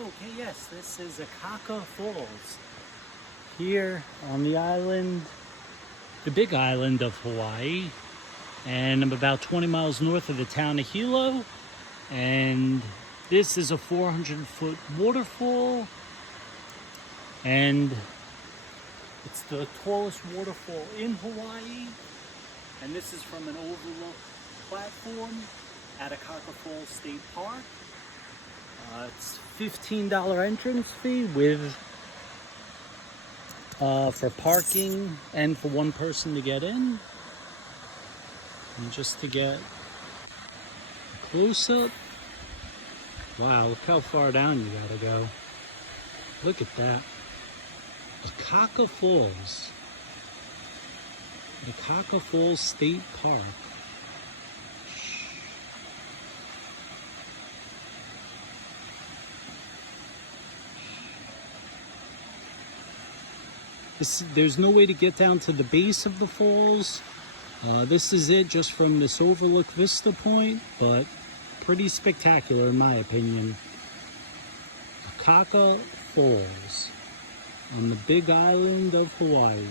Okay, yes, this is Akaka Falls. Here on the island, the big island of Hawaii. And I'm about 20 miles north of the town of Hilo. And this is a 400-foot waterfall. And it's the tallest waterfall in Hawaii. And this is from an overlook platform at Akaka Falls State Park. It's $15 entrance fee with for parking and for one person to get in. And just to get a close up. Wow, look how far down you gotta go. Look at that. Akaka Falls. Akaka Falls State Park. There's no way to get down to the base of the falls. This is it just from this overlook vista point, but pretty spectacular in my opinion. Akaka Falls on the big island of Hawaii.